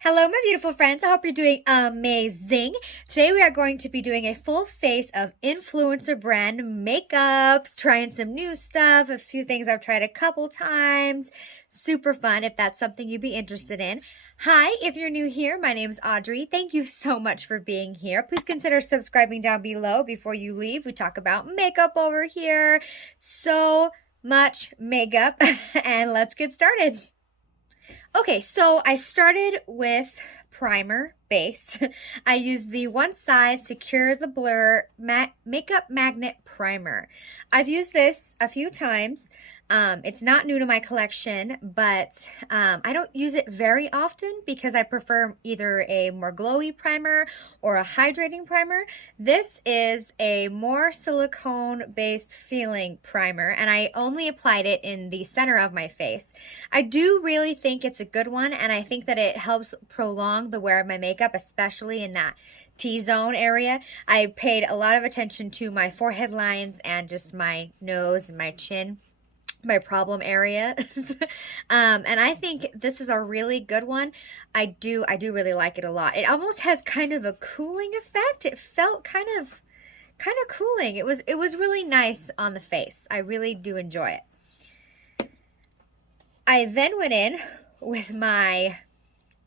Hello, my beautiful friends. I hope you're doing amazing. Today we are going to be doing a full face of influencer brand makeups, trying some new stuff, a few things I've tried a couple times. Super fun if that's something you'd be interested in. Hi, if you're new here, my name's Audrey. Thank you so much for being here. Please consider subscribing down below before you leave. We talk about makeup over here. So much makeup, and let's get started. Okay, so I started with primer base. I used the One Size Secure the Blur Makeup Magnet Primer. I've used this a few times. It's not new to my collection, but I don't use it very often because I prefer either a more glowy primer or a hydrating primer. This is a more silicone-based feeling primer, and I only applied it in the center of my face. I do really think it's a good one, and I think that it helps prolong the wear of my makeup, especially in that T-zone area. I paid a lot of attention to my forehead lines and just my nose and my chin, my problem areas. And I think this is a really good one. I do really like it a lot. It almost has kind of a cooling effect. It felt kind of cooling. It was really nice on the face. I really do enjoy it. I then went in with my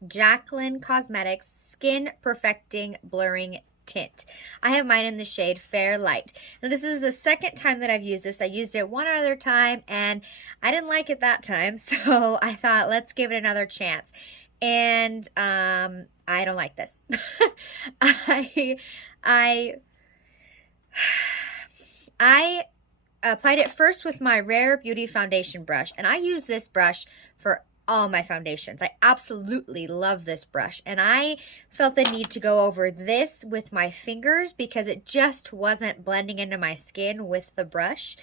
Jaclyn Cosmetics Skin Perfecting Blurring Tint. I have mine in the shade Fair Light. Now this is the second time that I've used this. I used it one other time and I didn't like it that time, so I thought let's give it another chance. And I don't like this. I applied it first with my Rare Beauty foundation brush, and I use this brush for all my foundations. I absolutely love this brush, and I felt the need to go over this with my fingers because it just wasn't blending into my skin with the brush,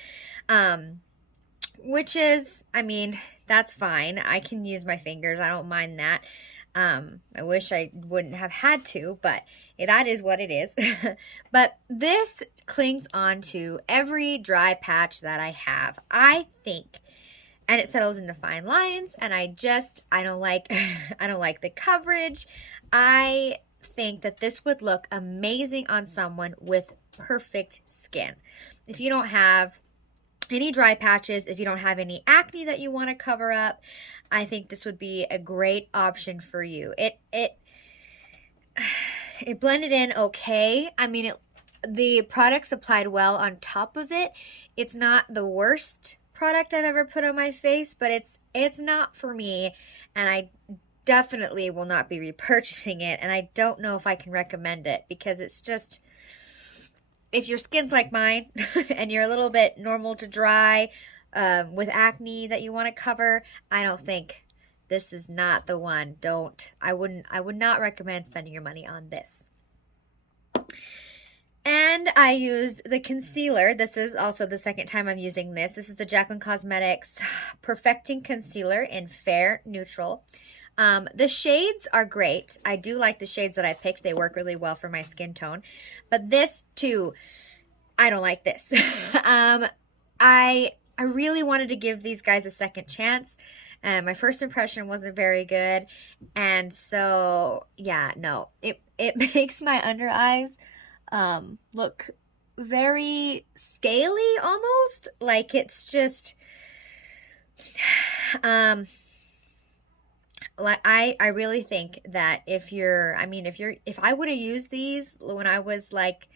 which is, I mean, that's fine. I can use my fingers. I don't mind that. I wish I wouldn't have had to, but that is what it is. But this clings on to every dry patch that I have, I think. And it settles into fine lines, and I don't like I don't like the coverage. I think that this would look amazing on someone with perfect skin. If you don't have any dry patches, if you don't have any acne that you want to cover up, I think this would be a great option for you. It blended in okay. I mean, the products applied well on top of it. It's not the worst product I've ever put on my face, but it's not for me, and I definitely will not be repurchasing it, and I don't know if I can recommend it because it's just, if your skin's like mine and you're a little bit normal to dry with acne that you want to cover, I don't think this is not the one. I would not recommend spending your money on this. And I used the concealer. This is also the second time I'm using this. This is the Jaclyn Cosmetics Perfecting Concealer in Fair Neutral. The shades are great. I do like the shades that I picked. They work really well for my skin tone. But this too, I don't like this. I really wanted to give these guys a second chance. My first impression wasn't very good. And so, yeah, no. It makes my under eyes look very scaly almost, like it's just like I really think that if I would have used these when I was like,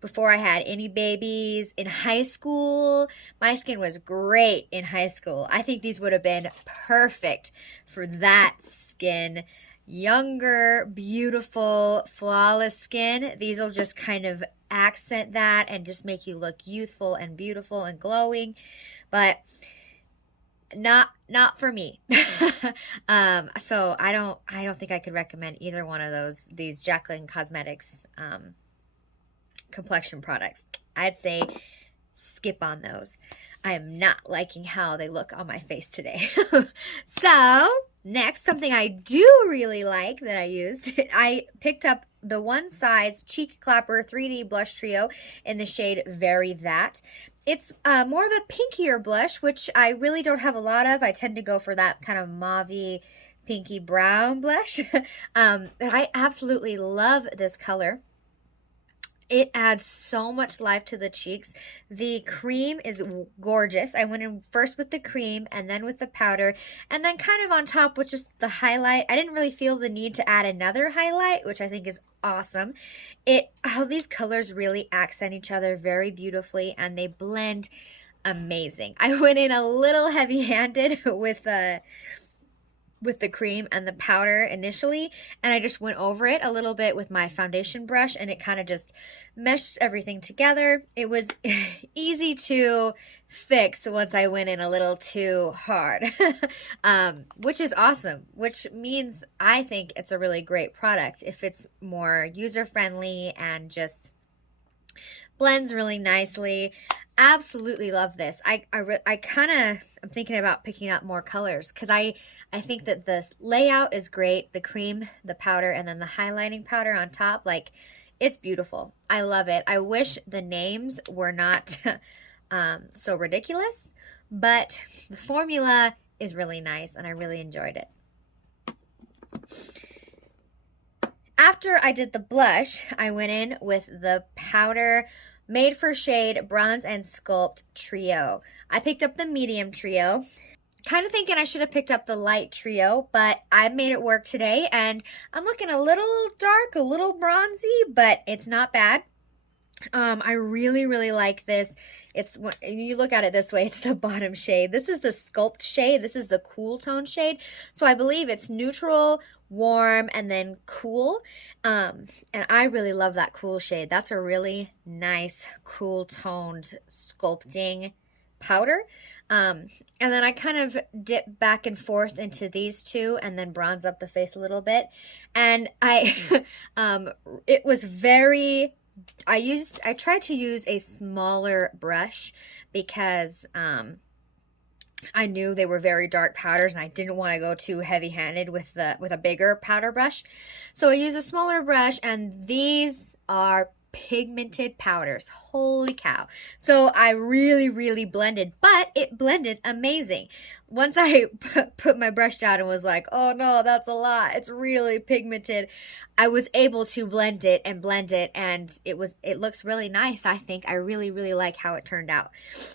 before I had any babies in high school, my skin was great in high school. I think these would have been perfect for that skin. Younger, beautiful, flawless skin. These will just kind of accent that and just make you look youthful and beautiful and glowing, but not for me. So I don't think I could recommend either one of these Jaclyn Cosmetics complexion products. I'd say skip on those. I am not liking how they look on my face today. So next, something I do really like that I used, I picked up the One Size Cheek Clapper 3D Blush Trio in the shade Very That. It's more of a pinkier blush, which I really don't have a lot of. I tend to go for that kind of mauve-y pinky brown blush. And I absolutely love this color. It adds so much life to the cheeks. The cream is gorgeous. I went in first with the cream and then with the powder, and then kind of on top with just the highlight. I didn't really feel the need to add another highlight, which I think is awesome. All these colors really accent each other very beautifully, and they blend amazing. I went in a little heavy-handed with the cream and the powder initially, and I just went over it a little bit with my foundation brush, and it kind of just meshed everything together. It was easy to fix once I went in a little too hard, which is awesome, which means I think it's a really great product if it's more user-friendly and just blends really nicely. Absolutely love this. I'm thinking about picking up more colors because I think that the layout is great. The cream, the powder, and then the highlighting powder on top, like, it's beautiful. I love it. I wish the names were not so ridiculous, but the formula is really nice and I really enjoyed it. After I did the blush, I went in with the powder Made for Shade Bronze and Sculpt Trio. I picked up the medium trio. Kind of thinking I should have picked up the light trio, but I made it work today, and I'm looking a little dark, a little bronzy, but it's not bad. I really, really like this. You look at it this way, it's the bottom shade. This is the Sculpt shade. This is the cool tone shade. So I believe it's neutral, warm, and then cool. And I really love that cool shade. That's a really nice, cool toned sculpting powder. And then I kind of dip back and forth into these two and then bronze up the face a little bit. And it was very... I tried to use a smaller brush because I knew they were very dark powders and I didn't want to go too heavy-handed with a bigger powder brush. So I used a smaller brush, and these are pigmented powders. Holy cow. So I really, really blended, but it blended amazing. Once I put my brush down and was like, oh no, that's a lot, it's really pigmented, I was able to blend it, and it looks really nice. I think I really, really like how it turned out.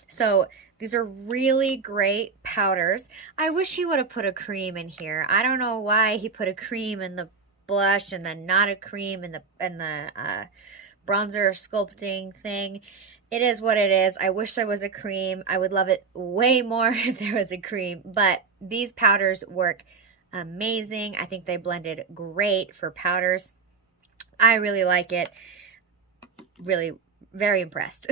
So these are really great powders. I wish he would have put a cream in here. I don't know why he put a cream in the blush and then not a cream in the bronzer sculpting thing. It is what it is. I wish there was a cream. I would love it way more if there was a cream, but these powders work amazing. I think they blended great for powders. I really like it. Really very impressed.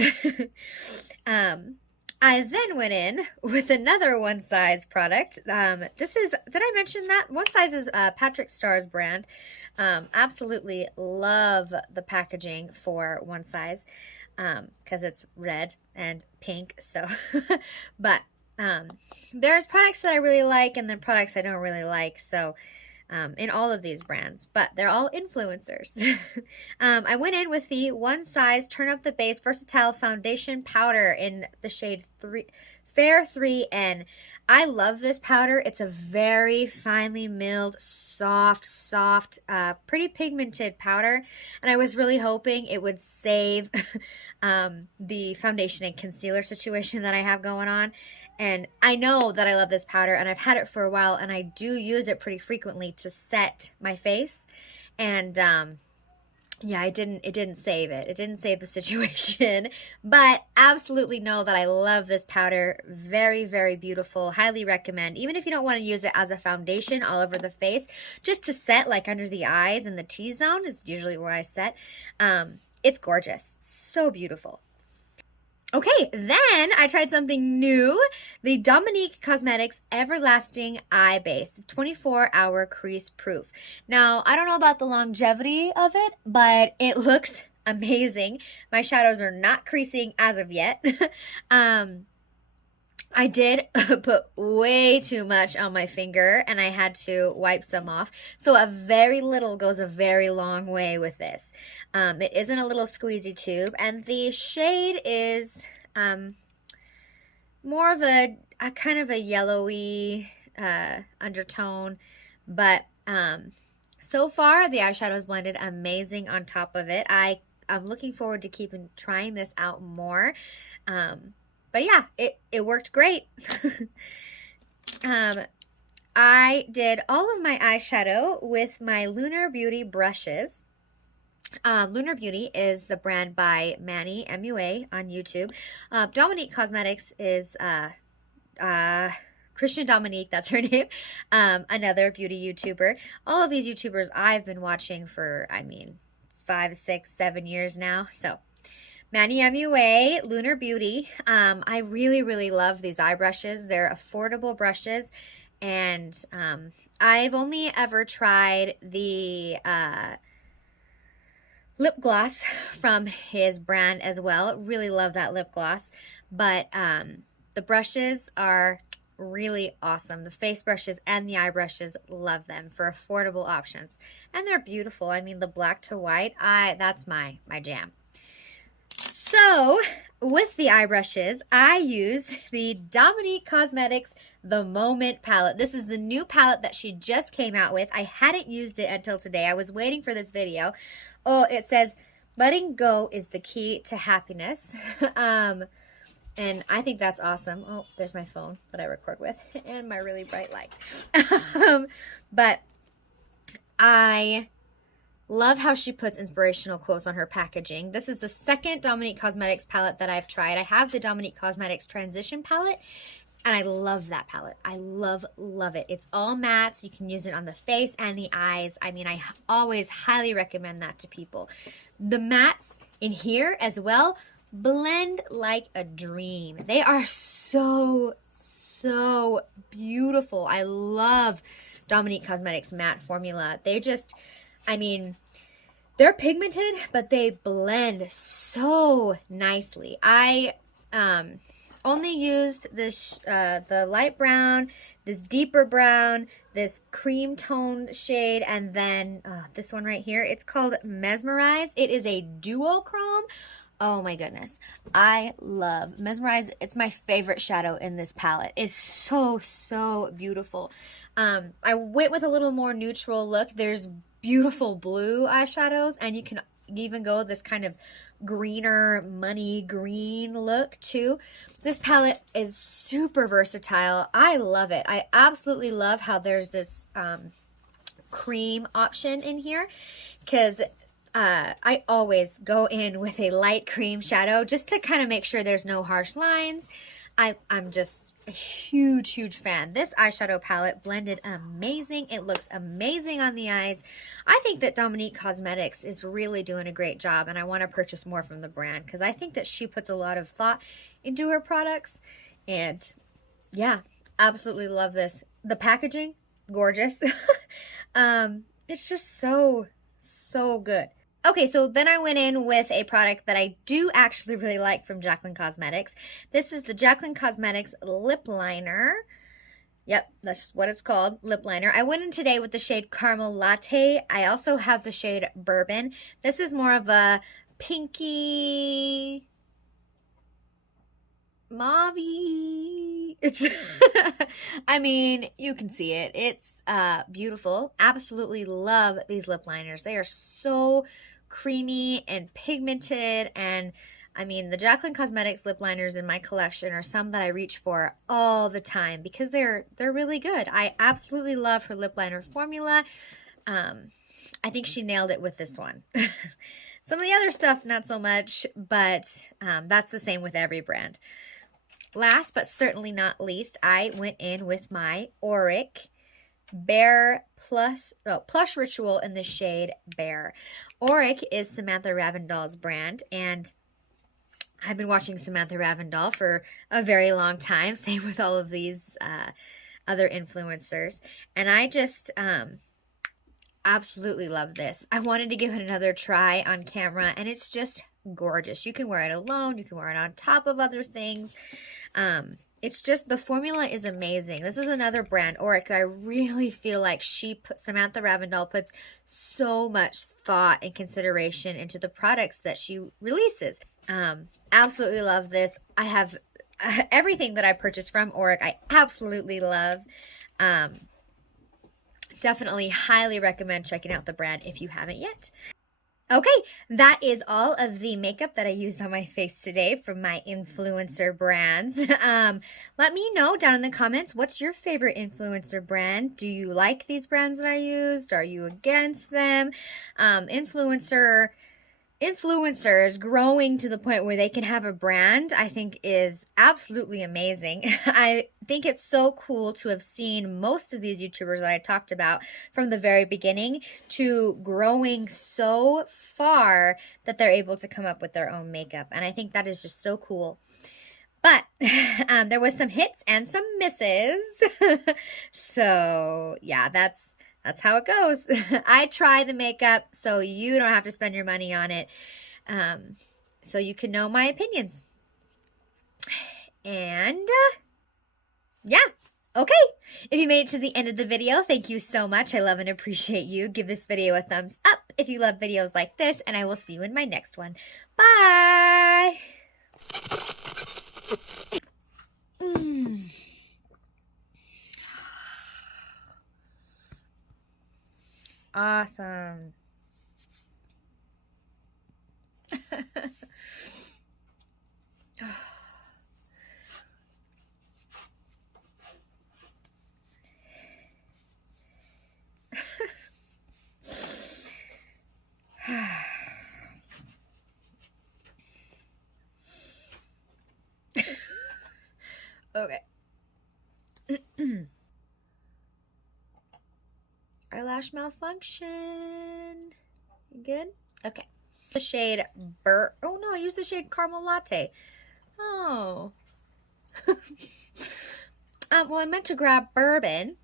I then went in with another One Size product. Did I mention that? One Size is Patrick Starr's brand. Absolutely love the packaging for One Size because it's red and pink. So, but there's products that I really like and then products I don't really like. So, in all of these brands, but they're all influencers. I went in with the One Size Turn Up the Base Versatile Foundation Powder in the shade Fair 3N. I love this powder. It's a very finely milled, soft, pretty pigmented powder, and I was really hoping it would save the foundation and concealer situation that I have going on. And I know that I love this powder, and I've had it for a while, and I do use it pretty frequently to set my face. And yeah, it didn't save it. It didn't save the situation, but absolutely know that I love this powder. Very, very beautiful. Highly recommend. Even if you don't want to use it as a foundation all over the face, just to set like under the eyes and the T-zone is usually where I set. It's gorgeous. So beautiful. Okay, then I tried something new, the Dominique Cosmetics Everlasting Eye Base, the 24-hour crease proof. Now, I don't know about the longevity of it, but it looks amazing. My shadows are not creasing as of yet. I did put way too much on my finger and I had to wipe some off. So a very little goes a very long way with this. It is in a little squeezy tube, and the shade is more of a kind of a yellowy undertone, But so far the eyeshadow is blended amazing on top of it. I'm looking forward to keeping trying this out more. But yeah, it worked great. I did all of my eyeshadow with my Lunar Beauty brushes. Lunar Beauty is a brand by Manny, MUA, on YouTube. Dominique Cosmetics is Christian Dominique, that's her name, another beauty YouTuber. All of these YouTubers I've been watching for, I mean, 5, 6, 7 years now. So Manny MUA, Lunar Beauty. I really, really love these eye brushes. They're affordable brushes. And I've only ever tried the lip gloss from his brand as well. Really love that lip gloss. But the brushes are really awesome. The face brushes and the eye brushes, love them for affordable options. And they're beautiful. I mean, the black to white, that's my jam. So with the eye brushes, I used the Dominique Cosmetics The Moment palette. This is the new palette that she just came out with. I hadn't used it until today. I was waiting for this video. Oh, it says, letting go is the key to happiness. And I think that's awesome. Oh, there's my phone that I record with and my really bright light. But I love how she puts inspirational quotes on her packaging. This is the second Dominique Cosmetics palette that I've tried. I have the Dominique Cosmetics Transition palette, and I love that palette. I love it. It's all matte, so you can use it on the face and the eyes. I mean, I always highly recommend that to people. The mattes in here as well blend like a dream. They are so beautiful. I love Dominique Cosmetics matte formula. They just, I mean, they're pigmented, but they blend so nicely. I only used this the light brown, this deeper brown, this cream toned shade, and then this one right here. It's called Mesmerize. It is a duochrome. Oh my goodness. I love Mesmerize. It's my favorite shadow in this palette. It's so beautiful. I went with a little more neutral look. There's beautiful blue eyeshadows, and you can even go this kind of greener money green look too. This palette is super versatile. I love it. I absolutely love how there's this cream option in here, because I always go in with a light cream shadow just to kind of make sure there's no harsh lines. I'm just a huge fan. This eyeshadow palette blended amazing. It looks amazing on the eyes. I think that Dominique Cosmetics is really doing a great job, and I want to purchase more from the brand because I think that she puts a lot of thought into her products. And yeah, absolutely love this. The packaging, gorgeous. It's just so good. Okay, so then I went in with a product that I do actually really like from Jaclyn Cosmetics. This is the Jaclyn Cosmetics Lip Liner. Yep, that's what it's called, lip liner. I went in today with the shade Caramel Latte. I also have the shade Bourbon. This is more of a pinky mauve-y. It's I mean, you can see it. It's beautiful. Absolutely love these lip liners. They are so creamy and pigmented, and I mean, the Jaclyn Cosmetics lip liners in my collection are some that I reach for all the time because they're really good. I absolutely love her lip liner formula. I think she nailed it with this one. Some of the other stuff, not so much, but that's the same with every brand. Last but certainly not least, I went in with my Auric Bear Plush Ritual in the shade Bear. Auric is Samantha Ravndahl's brand, and I've been watching Samantha Ravndahl for a very long time, same with all of these other influencers, and I just absolutely love this. I wanted to give it another try on camera, and it's just gorgeous. You can wear it alone, you can wear it on top of other things. It's just, the formula is amazing. This is another brand, Auric. I really feel like Samantha Ravndahl puts so much thought and consideration into the products that she releases. Absolutely love this. I have everything that I purchased from Auric. I absolutely love. Definitely highly recommend checking out the brand if you haven't yet. Okay, that is all of the makeup that I used on my face today from my influencer brands. Let me know down in the comments, what's your favorite influencer brand? Do you like these brands that I used? Are you against them? Influencers growing to the point where they can have a brand, I think is absolutely amazing. I think it's so cool to have seen most of these YouTubers that I talked about from the very beginning to growing so far that they're able to come up with their own makeup. And I think that is just so cool. But there was some hits and some misses. So yeah, that's how it goes. I try the makeup so you don't have to spend your money on it. So you can know my opinions. And yeah. Okay. If you made it to the end of the video, thank you so much. I love and appreciate you. Give this video a thumbs up if you love videos like this, and I will see you in my next one. Bye. Awesome. Okay. Eyelash malfunction. You good? Okay. The shade oh no, I used the shade Caramel Latte. Oh. Well, I meant to grab Bourbon.